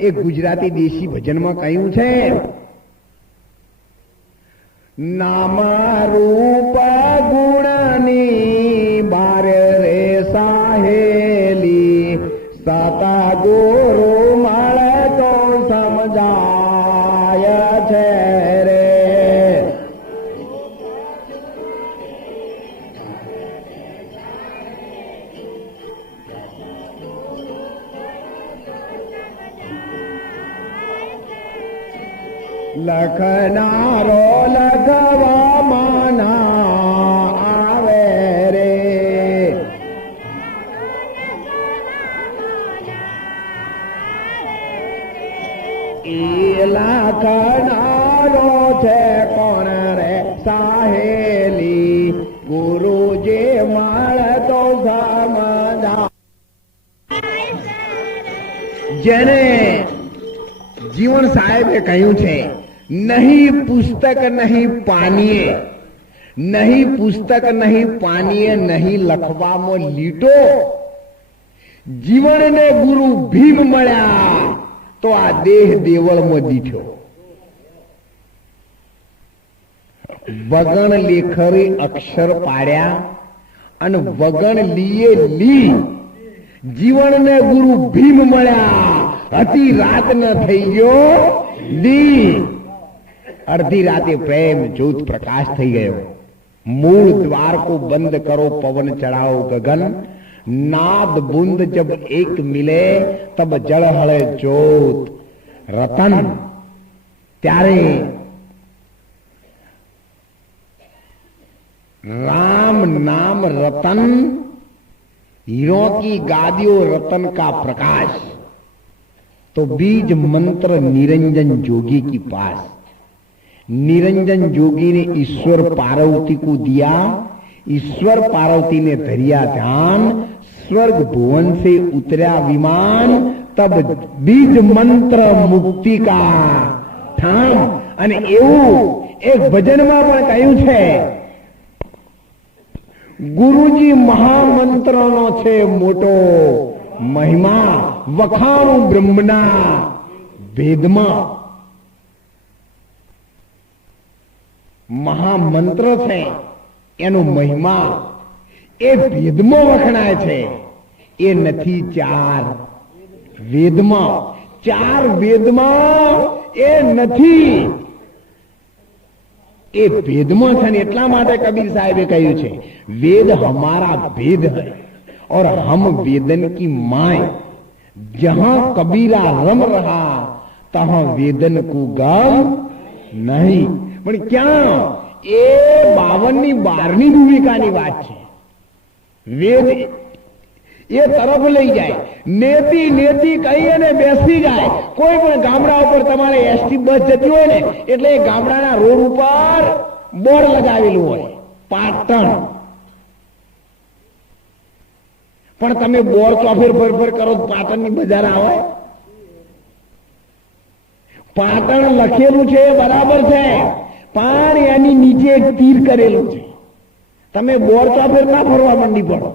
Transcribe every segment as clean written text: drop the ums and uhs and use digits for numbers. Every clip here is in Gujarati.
એ ગુજરાતી દેશી ભજનમાં કહ્યું છે, નામ રૂપ ગુણની બાર રે સાહેલી, સતા ગુરુ મળે તો સમજાય છે રે. લખનારો લખવામાં ના આવે રે. એ લખનારો છે કોણ રે સાહેલી, ગુરુજી મળે તો સમજા. જેને જીવન સાહેબે કહ્યું છે, નહીં પુસ્તક નહીં પાનીએ, નહીં પુસ્તક નહીં પાનીએ, નહીં લખવામાં લીટો, જીવનને ગુરુ ભીમ મળ્યા તો આ દેહ દેવળમાં દીઠો. વગણ લેખરે અક્ષર પાડ્યા અને વગણ લીએ લી, જીવનને ગુરુ ભીમ મળ્યા. અતિ રાત ન થઈ ગયો દી, અડધી રાતે પ્રેમ જ્યોત પ્રકાશ થઈ ગયો. મૂળ દ્વાર કો બંધ કરો, પવન ચढ़ाओ गगन, नाद बूंद जब एक मिले तब जल हळे ज्योत रतन. ત્યારે राम नाम रतन, हीरों की गादियों रतन का प्रकाश. तो बीज मंत्र निरंजन जोगी की पास. निरंजन जोगी ने ईश्वर पार्वती को दिया, ईश्वर पार्वती ने धरिया ध्यान, स्वर्ग भुवन से उतरा विमान, तब बीज मंत्र मुक्ति का ठान. અને એવું એક ભજનમાં પણ કહ્યું છે, ગુરુજી મહામંત્રનો છે મોટો મહિમા, વખાણું બ્રહ્મના વેદમાં. મહામંત્ર છે એનો મહિમા એ વેદમાં વખણાય છે. એ નથી ચાર વેદમાં, ચાર વેદમાં એ નથી, એ વેદમાં છે ને. એટલા માટે કબીર સાહેબે કહ્યું છે, વેદ हमारा भेद है और हम वेदन की माए. जहां कबीरा रम रहा तहां वेदन को गम नहीं. પણ ક્યાં? એ 52ની 12ની ભૂમિકાની વાત છે. વેદ એ તરફ લઈ જાય, નેતિ નેતિ કહીને બેસી જાય. કોઈ પણ ગામડા ઉપર તમારે એસટી બસ જતી હોય ને, એટલે એ ગામડાના રોડ ઉપર બોર્ડ લગાવેલું હોય, પાટણ. પણ તમે બોર્ડ ચોફેર ફરફર કરો, પાટણની બજાર આવે. પાટણ લખેલું છે બરાબર છે, પણ એની નીચે એક તીર કરેલું છે. તમે બોર્ડ ચોફેર ના ફરવા માંડી પડો.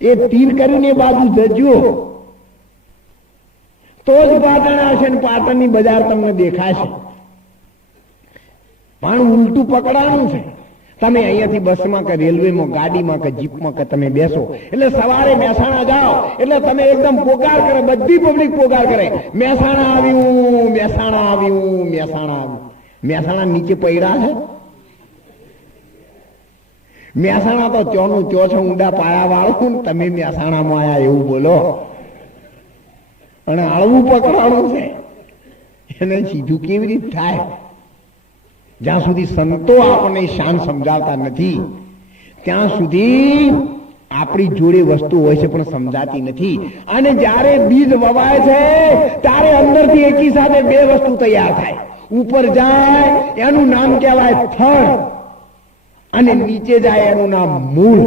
એ તીર કરીને બાજુ જજો તો જ પાટણ આવશે ને પાટણની બજાર તમને દેખાશે. પણ ઉલટું પકડવાનું છે. તમે અહીંયાથી બસમાં કે રેલવેમાં ગાડીમાં કે જીપમાં કે તમે બેસો એટલે સવારે મહેસાણા જાઓ એટલે તમે એકદમ પોકાર કરે, બધી પબ્લિક પોકાર કરે, મહેસાણા આવ્યું, મહેસાણા આવ્યું, મહેસાણા આવ્યું. મહેસાણા નીચે પડ્યા છે. મહેસાણા તો ત્યોનું ત્યો છે, ઊંડા પાયા વાળું. તમે મહેસાણામાં આયા એવું બોલો અને આળવું પકડવાનું છે. એને સીધું કેવી રીતે થાય? જ્યાં સુધી સંતો આપણને શાન સમજાવતા નથી ત્યાં સુધી આપણી જોડે વસ્તુ હોય છે પણ સમજાતી નથી. અને જ્યારે બીજ વવાય છે ત્યારે અંદરથી એકી સાથે બે વસ્તુ તૈયાર થાય. ઉપર જાય એનું નામ કહેવાય થડ, અને નીચે જાય એનું નામ મૂળ.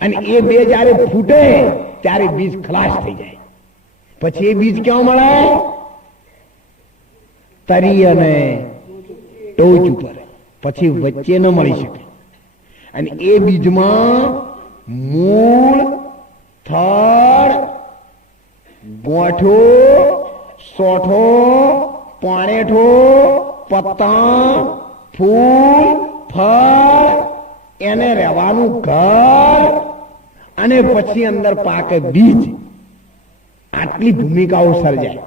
અને એ બે જ્યારે ફૂટે ત્યારે બીજ ખલાસ થઈ જાય. પછી એ બીજ ક્યાં મળે? તરી અને ટોચ ઉપર. પછી વચ્ચે ન મળી શકે. અને એ બીજમાં મૂળ, થડ, ગોઠો, સોઠો, પાણેઠો, પતંગ, ફૂલ, ફળ, એને રહેવાનું ઘર, અને પછી અંદર પાકે બીજ. આટલી ભૂમિકાઓ સર્જાય.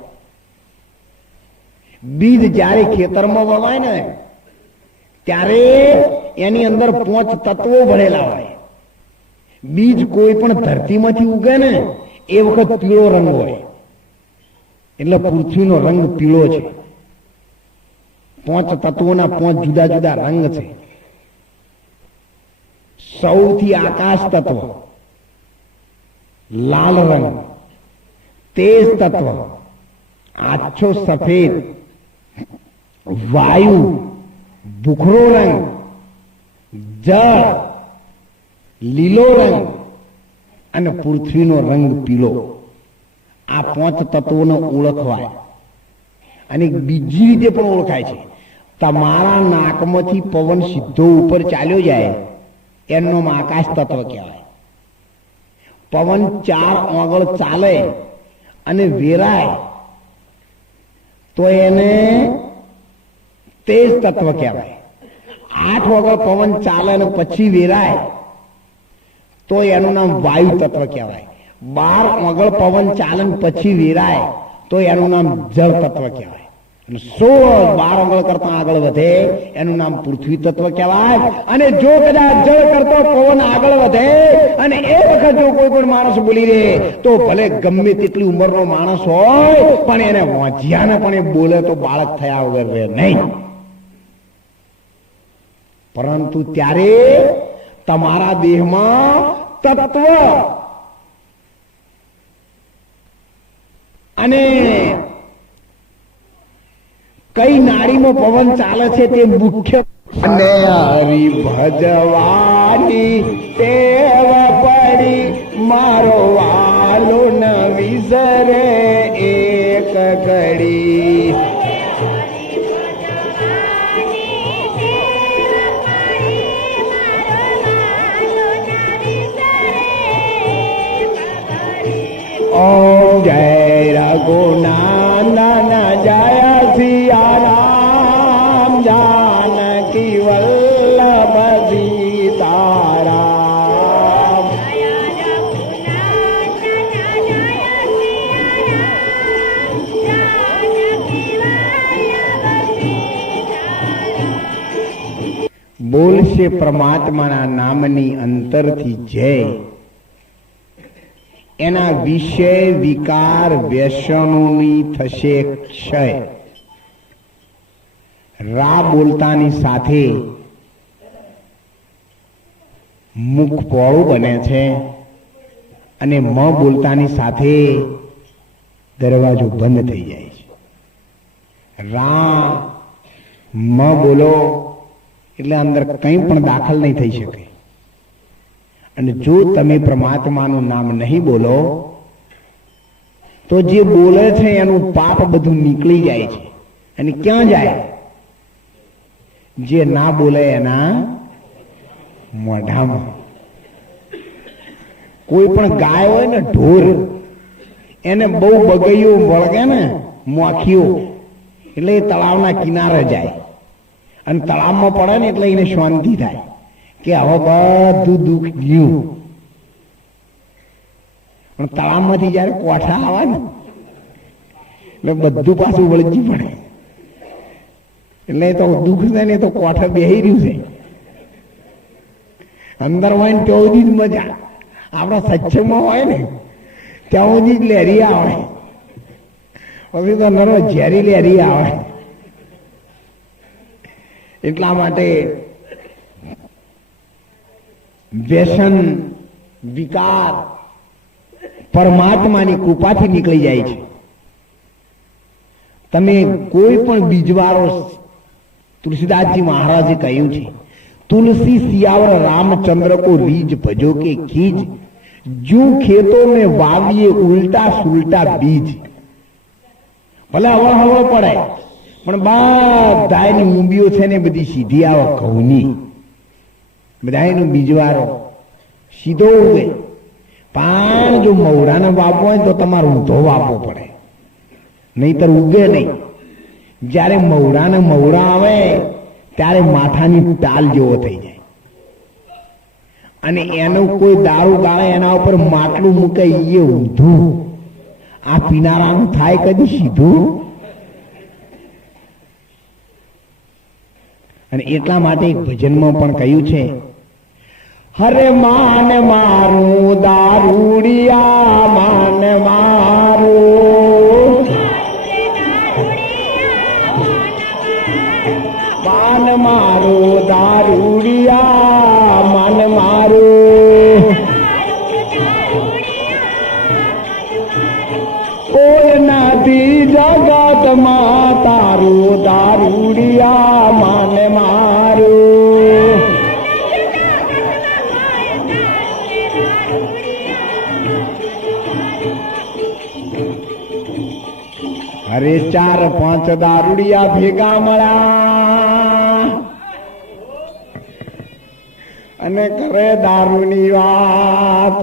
બીજ જ્યારે ખેતરમાં વવાય ને ત્યારે એની અંદર 5 તત્વો ભરેલા હોય. બીજ કોઈ પણ ધરતીમાંથી ઉગે ને એ વખત પીળો રંગ હોય, એટલે પૃથ્વીનો રંગ પીળો છે. 5 તત્વોના 5 જુદા જુદા રંગ છે. સૌથી આકાશ તત્વ લાલ રંગ, તેજ તત્વ આછો સફેદ, વાયુ ભૂખરો રંગ, જળ લીલો રંગ અને પૃથ્વીનો રંગ પીળો. આ 5 તત્વોને ઓળખવાય. અને બીજી રીતે પણ ઓળખાય છે. તમારા નાકમાંથી પવન સીધો ઉપર ચાલ્યો જાય એનો આકાશ તત્વ કહેવાય. પવન 4 આંગળ ચાલે અને વેરાય તો એને તેજ તત્વ કહેવાય. 8 આંગળ પવન ચાલે અને પછી વેરાય તો એનું નામ વાયુ તત્વ કહેવાય. 12 આંગળ પવન ચાલે પછી વેરાય તો એનું નામ જળ તત્વ કહેવાય. 12 આંગળ કરતા આગળ વધે એનું નામ પૃથ્વી તત્વ કહેવાય. અને જો કદાચ જળ કરતો પવન આગળ વધે અને એ વખત જો કોઈ પણ માણસ બોલી રહે તો ભલે ગમે તેટલી ઉંમરનો માણસ હોય પણ એને વાંચ્યાને પણ એ બોલે તો બાળક થયા વગર રહે નહીં. પરંતુ ત્યારે તમારા દેહમાં તત્વ અને કઈ નાડીમાં પવન ચાલે છે તે મુખ્ય. અને હરી ભજવાની ટેવ પડી મારો વાલો ન વિસરે એક ઘડી. ઓમ જય રઘુનંદન જય સિયા રામ જાનકી વલ્લભ સીતારામ. બોલશે પરમાત્માના નામની અંતરથી જય. એના વિષય વિકાર વ્યસનોની થશે ક્ષય. રા બોલતાની સાથે મુખ પોળું બને છે અને મ બોલતાની સાથે દરવાજો બંધ થઈ જાય છે. રા મ બોલો એટલે અંદર કંઈ પણ દાખલ નહીં થઈ શકે. અને જો તમે પરમાત્માનું નામ નહીં બોલો તો જે બોલે છે એનું પાપ બધું નીકળી જાય છે. અને ક્યાં જાય? જે ના બોલે એના મોઢામાં. કોઈ પણ ગાય હોય ને, ઢોર, એને બહુ બગૈયું વળગે ને, મોખીઓ, એટલે એ તળાવના કિનારે જાય અને તળાવમાં પડે ને એટલે એને શાંતિ થાય કે હવે બધું દુઃખ ગયું. પણ તળાવમાંથી જયારે કોઠા આવે ને એટલે બધું પાછું વળગી પડે. એટલે તો દુઃખ છે ને તો કોઠા બેહી રહ્યું છે. અંદર હોય ને ત્યાં સુધી જ મજા. આપણા સત્સંગમાં હોય ને ત્યાં સુધી જ લહેરી આવે, પછી તો અંદર ઝેરી લહેરી આવે. એટલા માટે વ્યસન વિકાર પરમાત્માની કૃપાથી નીકળી જાય છે. તમે કોઈ પણ બીજવારો, तुलसीदास जी महाराज કહ્યું છે, तुलसी सियावर रामचंद्र को रीज भजो के खीज, जू खेतों में वाविये उल्टा सुलटा बीज. ભલે હવળ હવળ પડે પણ બધાની ઊંબીઓ છે ને બધી સીધી આવે ઘઉંની. બધાનો બીજવારો સીધો ઉગે. પણ જો મવડાને વાવવો હોય તો તમારે ઊંધો વાવવો પડે, નહીતર ઉગે નહીં. જ્યારે મવડાને મવડા આવે ત્યારે માથાની ટાલ જેવો થઈ જાય, અને એનું કોઈ દારૂ ગાળે એના ઉપર માટલું મૂકે એ ઊંધું. આ પીનારાનું થાય કદી સીધું? અને એટલા માટે એક ભજનમાં પણ કહ્યું છે, હરે માન મારું દારૂડિયા માન મારું, માન મારું દારૂડિયા માન મારું, કોઈ નથી જગતમાં તારું દારૂડિયા માન મારું. અરે 4-5 દારૂડિયા ભેગા મળ્યા અને કરે દારૂની વાત.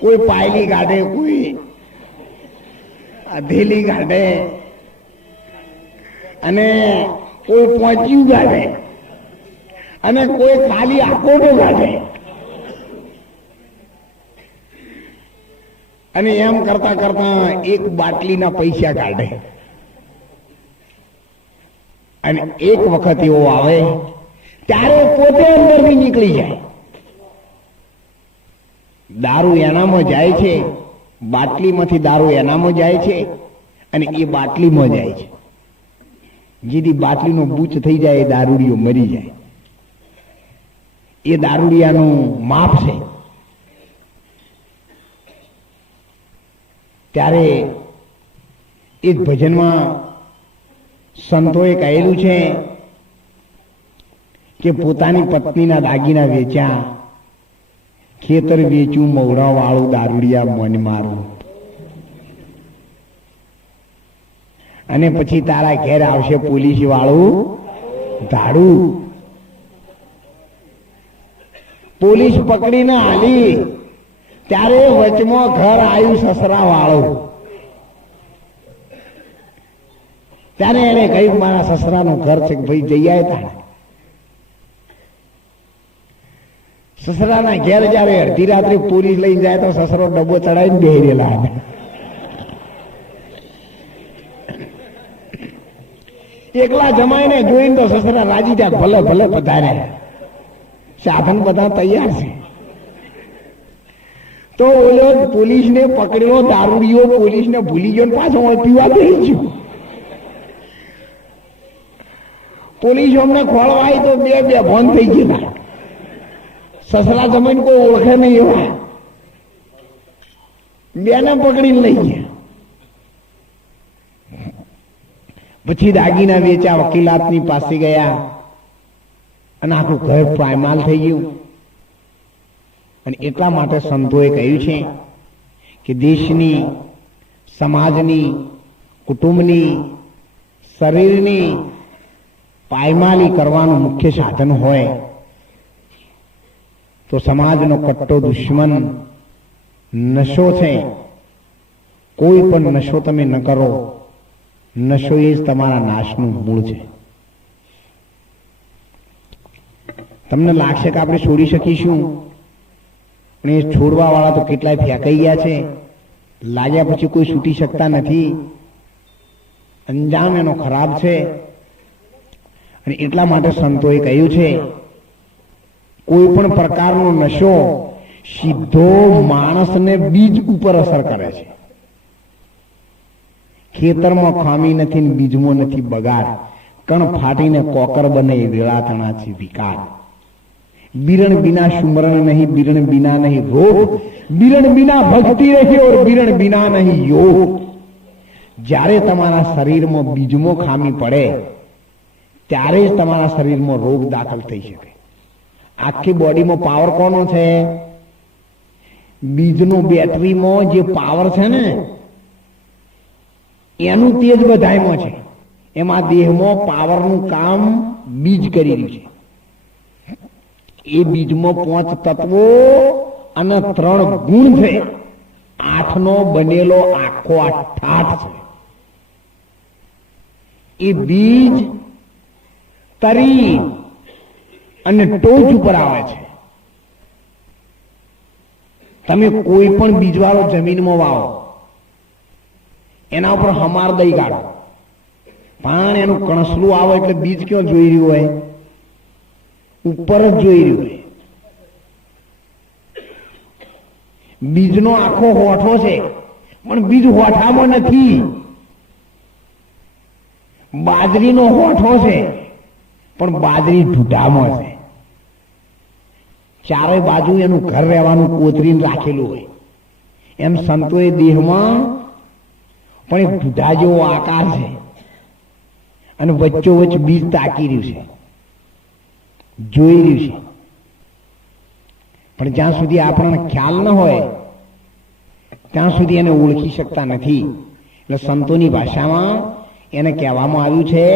કોઈ પાયલી કાઢે, કોઈ અધેલી કાઢે, અને કોઈ પહોંચ્યું કાઢે, અને કોઈ ખાલી આકોટો કાઢે. અને એમ કરતા કરતા એક બાટલીના પૈસા કાઢે. અને એક વખત એવો આવે ત્યારે પોતે અંદરથી નીકળી જાય. દારૂ એનામાં જાય છે, બાટલીમાંથી દારૂ એનામાં જાય છે, અને એ બાટલીમાં જાય છે. જેથી બાટલીનો બૂચ થઈ જાય એ દારૂડિયો મરી જાય. એ દારૂડિયાનું માપ છે. ત્યારે એક ભજનમાં સંતોએ કહેલું છે કે પોતાની પત્નીના દાગીના વેચ્યા, ખેતર વેચ્યું મવડા વાળું દારૂડિયા મન મારું. અને પછી તારા ઘેર આવશે પોલીસ વાળું ધાડું. પોલીસ પકડીને હાલી ત્યારે વચમાં ઘર આવ્યું સસરા વાળું. ત્યારે એને કહ્યું મારા સસરાનું ઘર છે, ભાઈ જઈ આવે. તાણે સસરાના ઘેર જયારે અડધી રાત્રે પોલીસ લઈ જાય તો સસરો ડબ્બો ચડાવીને બેહી રહેલા. એકલા જમાઈને જોઈને તો સસરા રાજી થયા, ભલે ભલે પધારે, સાધન બધા તૈયાર છે. તો ઓલો પોલીસને પકડેલો દારૂડિયો પોલીસને ભૂલી ગયો ને પાછો પીવા બેસી ગયો. પોલીસ અમને ખોળવાય તો બે ભોન થઈ ગયા. સસરા જમાઈને કોઈ ઓળખે નહીં એવા બેને પકડીને લઈ ગયા. પછી દાગીના વેચ્યા, વકીલાતની પાસે ગયા, અને આખું ઘર પાયમાલ થઈ ગયું. અને એટલા માટે સંતોએ કહ્યું છે કે દેશની, સમાજની, કુટુંબની, શરીરની પાયમાલી કરવાનું મુખ્ય સાધન હોય તો સમાજનો કટ્ટો દુશ્મન નશો છે. કોઈ પણ નશો તમે ન કરો, નશો એ જ તમારા નાશનું મૂળ છે. તમને લાગશે કે આપણે છોડી શકીશું, પણ એ છોડવા વાળા તો કેટલાય ફેંકાઈ ગયા છે. લાગ્યા પછી કોઈ છૂટી શકતા નથી. અંજામ એનો ખરાબ છે. અને એટલા માટે સંતોએ કહ્યું છે કોઈ પણ પ્રકારનો નશો સીધો માણસને બીજ ઉપર અસર કરે છે. ખેતરમાં ખામી નથી ને બીજમાં નથી બગાડ, કણ ફાટીને કોકર બને વેળાતણા છે વિકાર. बिरण बिना सुमरण नहीं, बिरण बिना नहीं रोग, बिरण बिना भक्ति रही और बिरण बिना नहीं योग. જ્યારે તમારા શરીરમાં બીજમાં ખામી પડે ત્યારે જ તમારા શરીરમાં રોગ દાખલ થઈ શકે. આખી બોડીમાં પાવર કોનો છે? બીજનો બેટરીમાં જે પાવર છે ને એનું તેજ બધાયમાં છે. એમાં દેહમાં પાવરનું કામ બીજ કરી રહ્યું છે. એ બીજમાં 5 તત્વો અને 3 ગુણ છે. 8નો બનેલો આખો આ ઠાઠ છે. એ બીજ તરી અને ટોચ ઉપર આવે છે. તમે કોઈ પણ બીજવાળો જમીનમાં વાવો, એના ઉપર હમાર દઈ કાઢો, પણ એનું કણસલું આવે એટલે બીજ ક્યાં જોઈ રહ્યું હોય? ઉપર જ જોઈ રહ્યું હોય. બીજનો આખો હોઠો છે, પણ બીજ હોઠામાં નથી. બાજરીનો હોઠો છે, પણ બાજરી ઢૂઢામાં છે. ચારે બાજુ એનું ઘર રહેવાનું કોતરીને રાખેલું હોય. એમ સંતોએ દેહમાં પણ એક ઢૂઢા જેવો આકાર છે, અને વચ્ચોવચ્ચ બીજ તાકી રહ્યું છે, જોઈ રહ્યું છે. પણ જ્યાં સુધી આપણને ખ્યાલ ન હોય ત્યાં સુધી એને ઓળખી શકતા નથી. એટલે સંતોની ભાષામાં એને કહેવામાં આવ્યું છે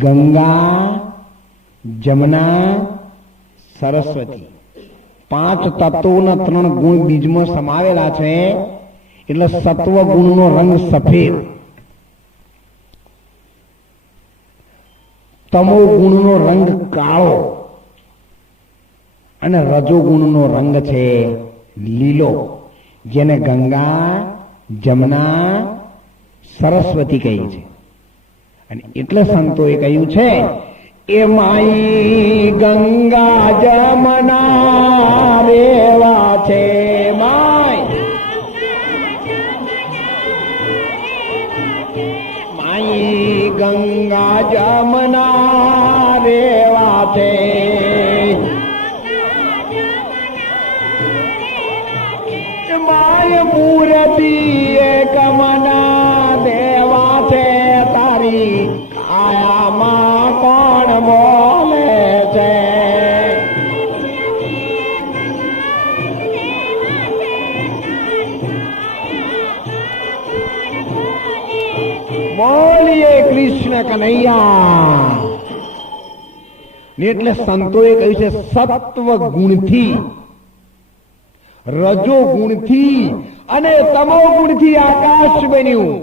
ગંગા, જમના, સરસ્વતી. 5 તત્વોના 3 ગુણ બીજમાં સમાવેલા છે. એટલે સત્વ ગુણનો રંગ સફેદ, તમો ગુણનો રંગ કાળો અને રજો ગુણનો રંગ છે લીલો, જેને ગંગા, જમના, સરસ્વતી કહી છે. અને એટલે સંતોએ કહ્યું છે એ માઈ ગંગા જમના રેવા છે. માઈ ગંગા જમના રેવા છે. માય મૂર્તિ એક મના દેવા છે. તારી કાયામાં કોણ બોલે છે? બોલીએ કૃષ્ણ કનૈયા. એટલે સંતોએ કહ્યું છે સત્વ ગુણથી, રજો ગુણથી અને તમો ગુણથી આકાશ બન્યું.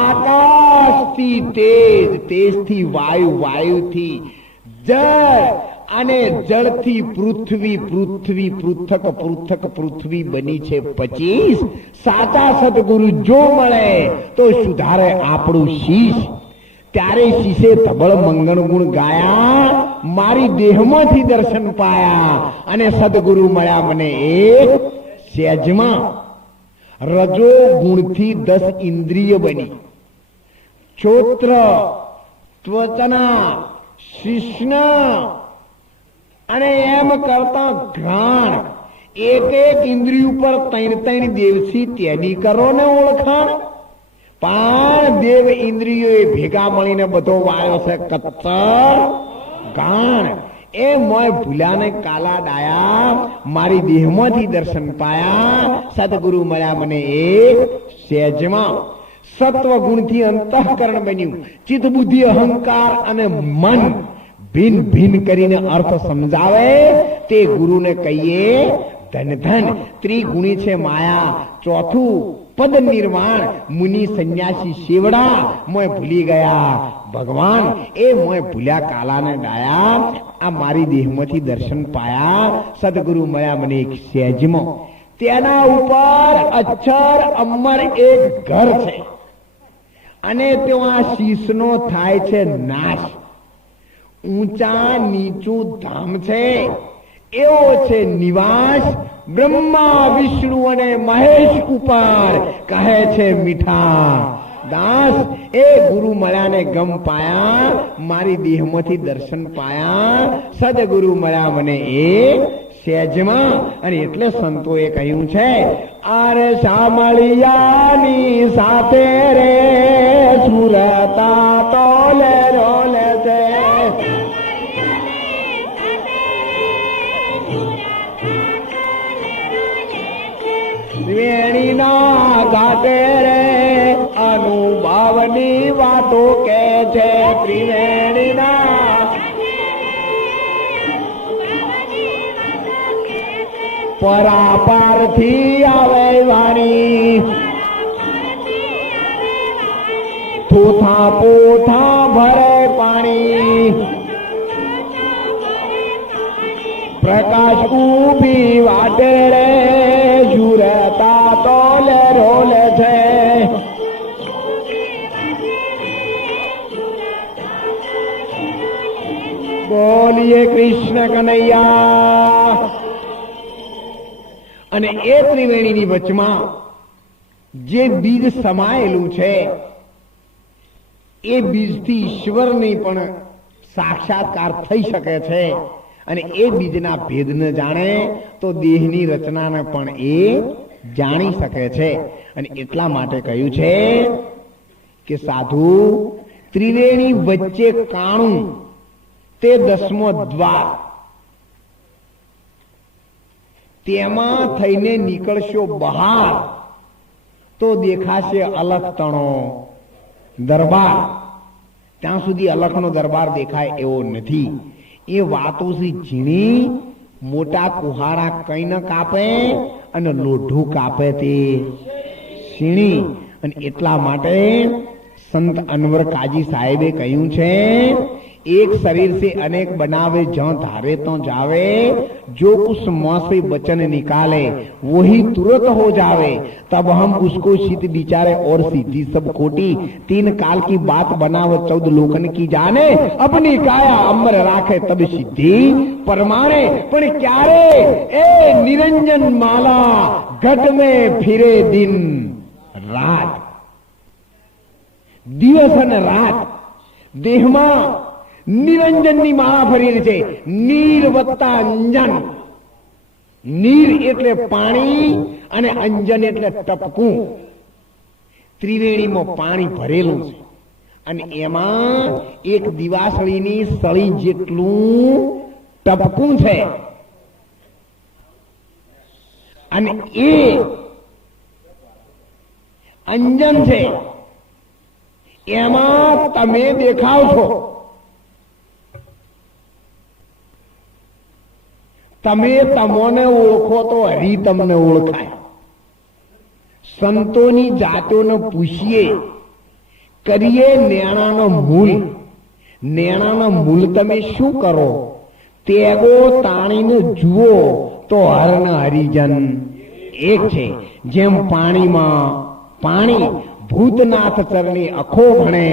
આકાશથી તેજ, તેજથી વાયુ, વાયુથી જળ અને જળથી પૃથ્વી, પૃથ્વી પૃથક પૃથક પૃથ્વી બની છે 25. સાચા સદગુરુ જો મળે તો સુધારે આપણું શીશ. ત્યારે શીશે ધબળ મંગળ ગુણ ગાયા, મારી દેહમાંથી દર્શન પાયા, અને સદગુરુ મળ્યા મને એક સહેજમાં. રજો ગુણથી 10 ઇન્દ્રિય બની. શ્રોત્ર, ત્વચના, શિષ્ણ અને એમ કરતા ઘ્રાણ, એક એક ઇન્દ્રિય ઉપર 3 દેવસી તેની કરો ને ઓળખાણ. પણ દેવ ઇન્દ્રિયો ભેગા મળીને બધો વાયો છે કચ્ચર ગાણ. એ મોય ભૂલ્યાને કાલા ડાયા, મારી દેહમાંથી દર્શન પાયા, સદગુરુ મળ્યા મને એક સહેજમાં. સત્વ ગુણથી અંતઃકરણ બન્યું. ચિત્ત, બુદ્ધિ, અહંકાર અને મન ભિન્ન ભિન્ન કરીને અર્થ સમજાવે તે ગુરુને કહીએ ધન ધન. ત્રિગુણી છે માયા. ચોથું પદ નિર્વાણ. મુનિ સંન્યાસી શેવડા મોય ભૂલી ગયા ભગવાન. એ મોય ભૂલ્યા કાલાને ડાયા, આ મારી દેહમાંથી દર્શન પાયા, સદગુરુ મળ્યા મને એક સહેજમાં. તેના ઉપર અક્ષર અમર એક ઘર છે, અને તેઓ આ શીશનો થાય છે નાશ. ઊંચા નીચું ધામ છે, એવો છે નિવાસ. બ્રહ્મા, વિષ્ણુ અને મહેશ ઉપર કહે છે મીઠા દાસ. એ ગુરુ મળ્યાને ગમ પાયા, મારી દેહમાંથી દર્શન પાયા, સદગુરુ મળ્યા મને એક સહેજમાં. અને એટલે સંતોએ કહ્યું છે આરે સામળિયાની સાથે રે સુરતા તોલે રોલે છે. વેણીના ગાતે રે અનુભવની વાતો કે છે. ત્રિવેણીના પરાપારથી આવે વાણી, થોથા પોથા ભરે પાણી, પ્રકાશ ઉભી વાટે રે ઝુરતા તોલે રોલે છે. બોલીએ કૃષ્ણ કનૈયા. અને એ ત્રિવેણીની વચમાં જે બીજ સમાયેલું છે એ બીજથી ઈશ્વરની પણ સાક્ષાત્કાર થઈ શકે છે. અને એ બીજના ભેદને જાણે તો દેહની રચનાને પણ એ જાણી શકે છે. અને એટલા માટે કહ્યું છે કે સાધુ ત્રિવેણી વચ્ચે કાણું તે 10મો દ્વાર, તેમાં થઈને નીકળશો બહાર તો દેખાશે અલખ તણો દરબાર. ત્યાં સુધી અલખનો દરબાર દેખાય એવો નથી. એ વાતો થી ઝીણી મોટા કુહાડા કઈ ન કાપે અને લોઢું કાપે તે ઝીણી. અને એટલા માટે સંત અનવર કાજી સાહેબે કહ્યું છે, एक शरीर से अनेक बनावे जहाँ धारे तो जावे, जो उस मुंह से वचन निकाले वही तुरंत हो जावे. तब हम उसको शीत विचारे और सीधी सब खोटी, 3 काल की बात बनावे 14 लोकन की जाने, अपनी काया अमर राखे तब सिद्धि परमाणे. पण क्यारे ए निरंजन माला घट में फिरे दिन रात, दिवस અને રાત દેહમાં નિરંજનની માળા ફરી છે. નીર વત્તા અંજન. નીર એટલે પાણી અને અંજન એટલે ટપકું. ત્રિવેણીમાં પાણી ભરેલું છે અને એમાં એક દિવાસળીની સળી જેટલું ટપકું છે. અને એ અંજન છે. એમાં તમે દેખાવ છો. તમે તમોને ઓળખો તો હરી તમને ઓળખાય. સંતોની જાતોને પૂછીએ, કરીએ નેણાનો મૂલ. નેણાનો મૂલ તમે શું કરો? તેગો તાણીને જુઓ તો હરન હરિજન એક છે. જેમ પાણીમાં પાણી ભૂતનાથ ચરણી અખો ભણે,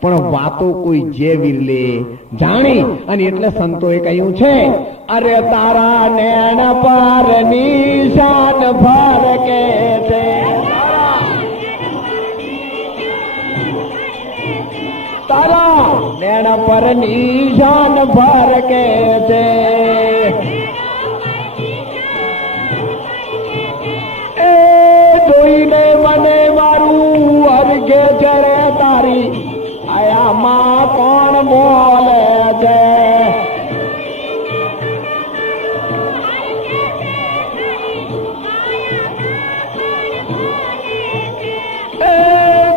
પણ વાતો કોઈ જે વિરલે જાણી. અને એટલે સંતોએ કહ્યું છે, અરે તારા નેણ પર નિશાન ફરકે છે, તારા નેણ પર નિશાન ફરકે છે. એ જોઈને મને મારું અરગે ચડે તારી આયામાં કોણ બોલે છે. એ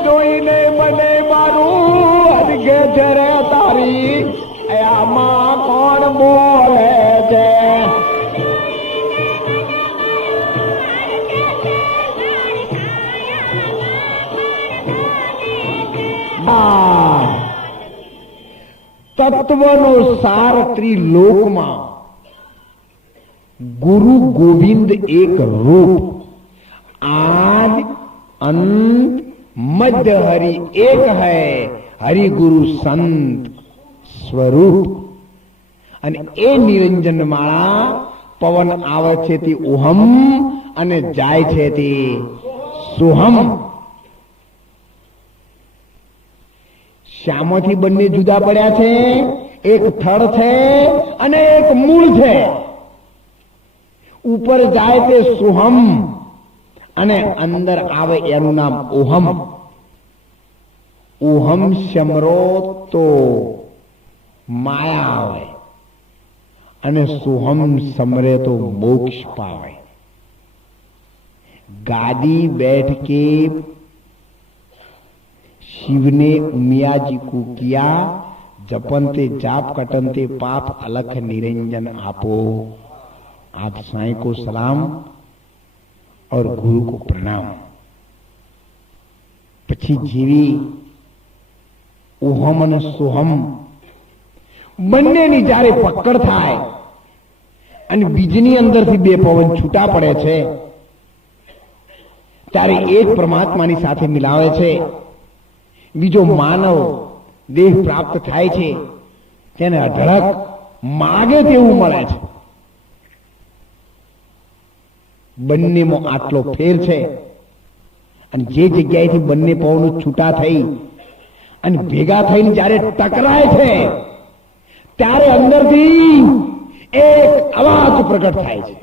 જોઈને મને મારું અરગે ચડે તારી આયામાં કોણ બોલે છે. તત્વનો સાર ત્રિલોકમાં ગુરુ ગોવિંદ એક રૂપ, આદ અંત મધ્ય હરિ એક હૈ, હરિ ગુરુ સંત સ્વરૂપ. અને એ નિરંજન માળા પવન આવે છે તે ઓહમ અને જાય છે તે સોહમ. શામાંથી બંને જુદા પડ્યા છે? એક થડ છે અને એક મૂળ છે. ઉપર જાય તે સોહમ અને અંદર આવે એનું નામ ઓહમ. ઓહમ સમરો તો માયા આવે અને સોહમ સમરે તો મોક્ષ પાવે. गादी बैठ के शिव ने उमिया जी को किया, जपनते जाप कटनते पाप अलख निरंजन आपो आप साईं को सलाम और गुरु को प्रणाम। પછી જેવી ઓહમ અને સોહમ બંનેની જ્યારે પકડ થાય અને બીજની અંદરથી બે પવન છૂટા પડે છે ત્યારે એક પરમાત્માની સાથે મિલાવે છે, બીજો માનવ દેહ પ્રાપ્ત થાય છે, તેને અઢળક માગે તેવું મળે છે. બંનેમાં આટલો ફેર છે. અને જે જગ્યાએથી બંને પવનો છૂટા થઈ અને ભેગા થઈને જ્યારે ટકરાય છે ત્યારે અંદરથી એક અવાજ પ્રગટ થાય છે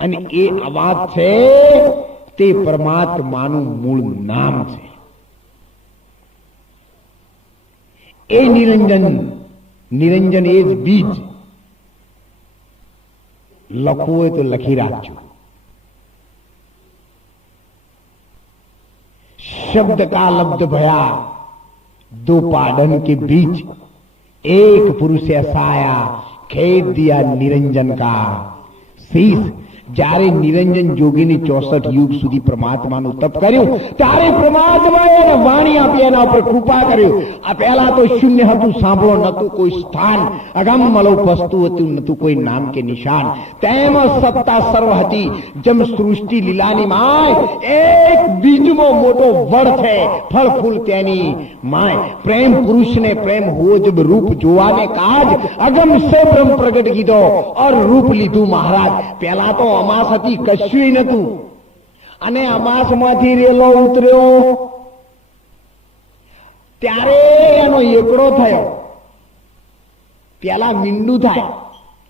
અને એ અવાજ છે તે પરમાત્માનું મૂળ નામ છે. એ નિરંજન, નિરંજન એ જ બીજ. લખવું હોય તો લખી રાખજો. शब्द का लब्ध भया दो पाडन के बीच एक पुरुष ऐसा आया खेद दिया निरंजन का शीश. જ્યારે નિરંજન જોગીની 64 યુગ સુધી પરમાત્માનું તપ કર્યું ત્યારે પરમાત્માએ એને વાણી આપી, એના ઉપર કૃપા કર્યું. આ પહેલા તો શૂન્ય હતું, સાંભળો નતું કોઈ સ્થાન, અગમ મલો વસ્તુ હતું, નતું કોઈ નામ કે નિશાન. તેમાં સત્તા સર્વ હતી જમ સૃષ્ટિ લીલાની માય. એક બીજમાં મોટો વડ છે, ફળ ફૂલ તેની માય. પ્રેમ પુરુષને પ્રેમ હો જબ રૂપ જોવાને કાજ અગમ સે બ્રહ્મ પ્રગટ કીધો ઓર રૂપ લીધું મહારાજ. પહેલા તો અમાસ હતી, કશું નતું, અને અમાસ માંથી રેલો ઉતર્યો ત્યારે એનો એકડો થયો. પેલા મીંડું થાય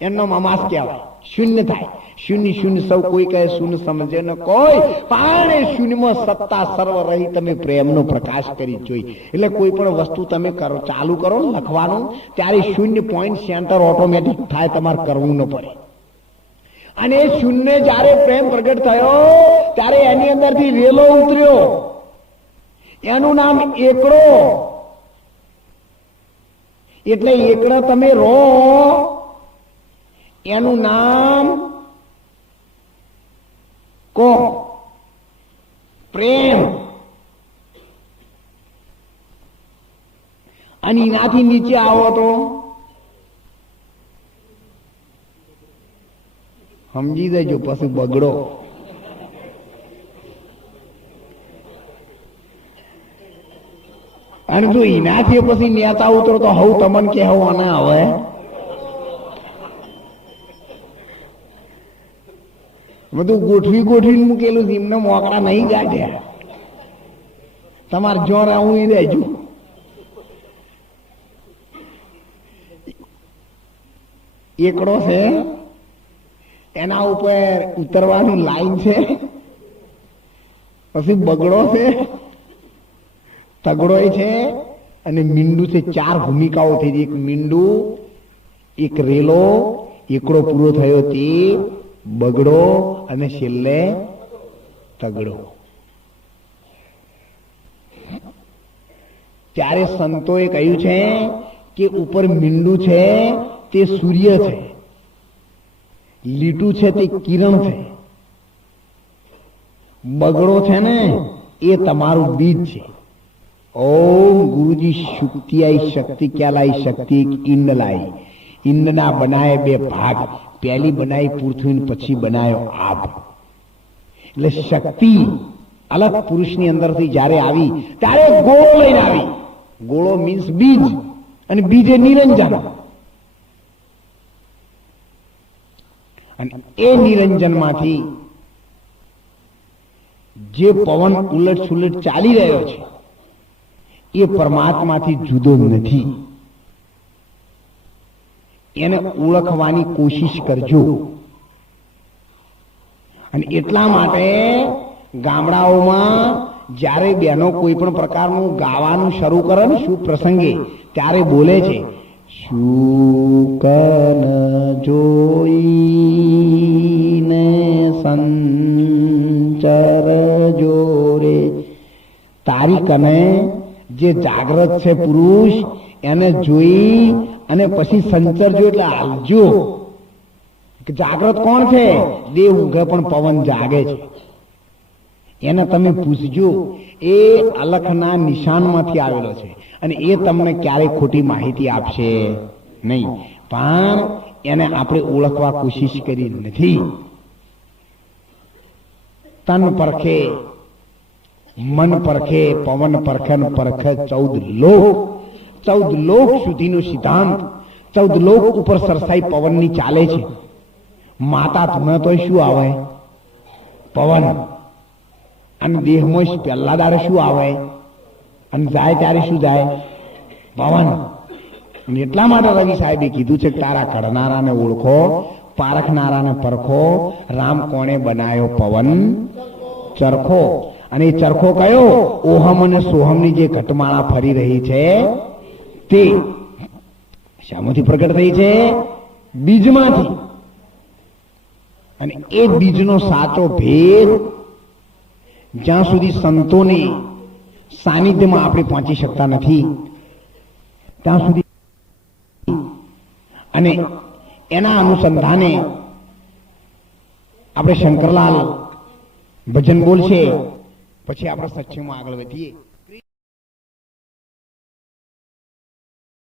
એનો અમાસ કહેવાય, શૂન્ય થાય. શૂન્ય શૂન્ય સૌ કોઈ કહે શૂન્ય સમજે ન કોઈ, પણ એ શૂન્યમાં સત્તા સર્વ રહી તમે પ્રેમનો પ્રકાશ કરી જોઈ. એટલે કોઈ પણ વસ્તુ તમે કરો, ચાલુ કરો લખવાનું, ત્યારે શૂન્ય પોઈન્ટ સેન્ટર ઓટોમેટિક થાય, તમારે કરવું ન પડે. અને શૂન્ય જ્યારે પ્રેમ પ્રગટ થયો ત્યારે એની અંદરથી રેલો ઉતર્યો, એનું નામ એકડો. એટલે એકડા તમે રો, એનું નામ કો પ્રેમ. અને એનાથી નીચે આવો તો સમજી દેજો, પછી બગડો. અને જો એનાથી પછી નેતા ઉતરો તો હવ તમન કે હવ આના હવે બધું ગોઠવી ગોઠવીને મૂકેલું છે, એમને મોકળા નહીં ગાઢ્યા. તમારે જો આવું એ દેજો. એકડો છે, એના ઉપર ઉતરવાનું લાઈન છે, પછી બગડો છે, તગડો છે અને મીંડું છે. 4 ભૂમિકાઓ થઈ. એક મીંડું, એક રેલો, એકડો પૂરો થયો તે બગડો અને છેલ્લે તગડો. ત્યારે સંતોએ કહ્યું છે કે ઉપર મીંડું છે તે સૂર્ય છે, લીટું છે તે કિરણ છે, બગડો છે ને એ તમારું બીજ છે. ઓમ ગુરુજી શુક્તિ આઈ શક્તિ ક્યાં લાઈ? શક્તિ એક ઈંડ લાઈ. ઈંડના બનાય 2 ભાગ, પહેલી બનાવી પૃથ્વી, પછી બનાવ્યો આપ. એટલે શક્તિ અલગ પુરુષની અંદરથી જ્યારે આવી ત્યારે ગોળો લઈને આવી. ગોળો મીન્સ બીજ, અને બીજ એ નિરંજન. અને એ નિરંજનમાંથી જે પવન ઉલટ સુલટ ચાલી રહ્યો છે એ પરમાત્માથી જુદો નથી. એને ઓળખવાની કોશિશ કરજો. અને એટલા માટે ગામડાઓમાં જ્યારે બહેનો કોઈ પણ પ્રકારનું ગાવાનું શરૂ કરે ને શુભ પ્રસંગે, ત્યારે બોલે છે, શુકન જોઈને સંચર જોરે. તારી કને જે જાગ્રત છે પુરુષ, એને જોઈ અને પછી સંચરજો એટલે હાલજો. જાગ્રત કોણ છે? દેહ ઊંઘે પણ પવન જાગે છે. એને તમે પૂછજો, એ અલખના નિશાનમાંથી આવેલો છે અને એ તમને ક્યારેય ખોટી માહિતી આપશે નહીં. પણ એને આપણે ઓળખવા કોશિશ કરી નથી. તન પરખે, મન પરખે, પવન પરખે ને પરખે 14 લોક સુધીનો સિદ્ધાંત 14 લોક ઉપર સરસાઈ પવનની ચાલે છે. માતા તમે તો શું આવે? પવન. અને દેહમાં પહેલા દાડે શું આવે અને જાય ત્યારે શું જાય? પવન. એટલા માટે રવિ સાહેબે કીધું છે કે તારા કરનારાને ઓળખો, પારખનારાને પરખો. રામ કોણે બનાવ્યો? પવન ચરખો. અને એ ચરખો કયો? ઓહમ અને સોહમની જે ઘટમાળા ફરી રહી છે તે શામાંથી પ્રગટ થઈ છે? બીજમાંથી. અને એ બીજનો સાચો ભેદ જ્યાં સુધી સંતોની સાનિધ્યમાં આપણે પહોંચી શકતા નથી ત્યાં સુધી, અને એના અનુસંધાને આપણે શંકરલાલ ભજન બોલશે, પછી આપણે સત્સંગમાં આગળ વધીએ.